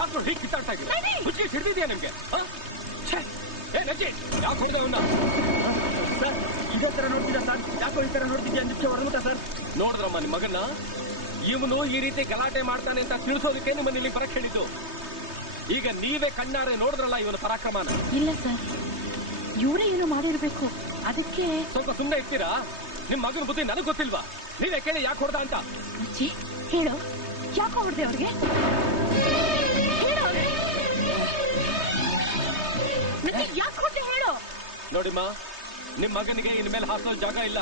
ಯಾಕೆ ಹೀಗೆ ಕಿತ್ತಾಡ್ತಾ ಇದ್ದೀರಾ? ಹುಚ್ಚಿ ಹಿಡಿದಿದ್ಯಾ ನಿಮ್ಗೆ? ಯಾಕೆ ಹೊಡೆದ ಅವನ್ನ? ಸರ್ ಇದೇ ತರ ನೋಡ್ತೀರಾ ಸರ್? ಯಾಕೋ ಈ ತರ ನೋಡ್ತಿದ್ಯಾ ನಿತ್ಯ ಹೊರಗುತ್ತ ಸರ್? ನೋಡಿದ್ರಮ್ಮ ನಿಮ್ಮ ಮಗನ್ನ? ಇವನು ಈ ರೀತಿ ಗಲಾಟೆ ಮಾಡ್ತಾನೆ ಅಂತ ತಿಳಿಸೋದಕ್ಕೆ ನಿಮ್ಮನ್ನ ಇಲ್ಲಿ ಬರಕ್ ಹೇಳಿದ್ದು. ಈಗ ನೀವೇ ಕಣ್ಣಾರೆ ನೋಡಿದ್ರಲ್ಲ ಇವನ ಪರಾಕ್ರಮನ. ಇಲ್ಲ ಸರ್, ಇವರೇ ಏನೋ ಮಾಡಿರ್ಬೇಕು. ಅದಕ್ಕೆ ಸ್ವಲ್ಪ ಸುಮ್ಮನೆ ಇರ್ತೀರಾ? ನಿಮ್ ಮಗನ ಬುದ್ಧಿ ನನಗ್ ಗೊತ್ತಿಲ್ವಾ? ನೀವೇ ಕೇಳಿ ಯಾಕೆ ಹೊಡೆದ ಅಂತ. ಅಜ್ಜಿ ಹೇಳು, ಯಾಕೆ ಹೊಡೆದೆ ಅವ್ರಿಗೆ? ಯಾಕೆ ಹೊಡೆದೆ ಹೇಳು. ನೋಡಿಮ್ಮ, ನಿಮ್ ಮಗನಿಗೆ ಇನ್ ಮೇಲೆ ಹಾಕೋ ಜಾಗ ಇಲ್ಲ.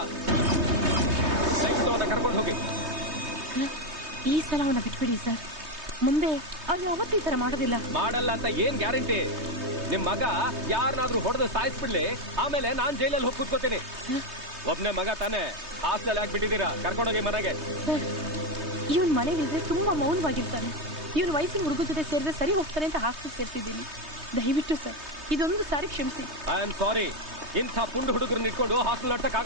ಕರ್ಕೊಂಡು ಹೋಗಿ. ಈ ಸಲ ಅವನ್ನ ಬಿಟ್ಬಿಡಿ ಸರ್. ಮುಂದೆ ಅವ್ರು ಯಾವತ್ತೂ ಈ ತರ ಮಾಡೋದಿಲ್ಲ. ಮಾಡಲ್ಲ ಅಂತ ಏನ್ ಗ್ಯಾರಂಟಿ? ನಿಮ್ ಮಗ ಯಾರನ್ನಾದ್ರೂ ಹೊಡೆದು ಸಾಯಿಸ್ಬಿಡ್ಲಿ, ಆಮೇಲೆ ನಾನ್ ಜೈಲಲ್ಲಿ ಹೋಗಿ ಕೂತ್ಕೋತೀನಿ. ಒಬ್ನೇ ಮಗ ತಾನೆ, ಹಾಸ್ಟೆಲ್ ಆಗ್ಬಿಟ್ಟಿದ್ದೀರಾ. ಕರ್ಕೊಂಡೋಗಿ ಮನೆಗೆ. ಸರ್, ಇವನ್ ಮನೇಲಿದ್ರೆ ತುಂಬಾ ಮೌನವಾಗಿರ್ತಾನೆ. ಇವನ್ ವಯಸ್ಸಿನ ಹುಡುಗ ಜೊತೆ ಸೇರಿದ್ರೆ ಸರಿ ಹೋಗ್ತಾನೆ ಅಂತ ಹಾಸ್ಟೆಲ್ ಸೇರ್ತಿದ್ದೀನಿ. ದಯವಿಟ್ಟು ಸರ್, ಇದೊಂದು ಸಾರಿ ಕ್ಷಮಿಸಿ. I am sorry. ಇಂಥ ಪುಂಡು ಹುಡುಗರನ್ನ ಇಟ್ಕೊಂಡು ಹಾಸ್ಟೆಲ್ ನಡ್ಸಕ್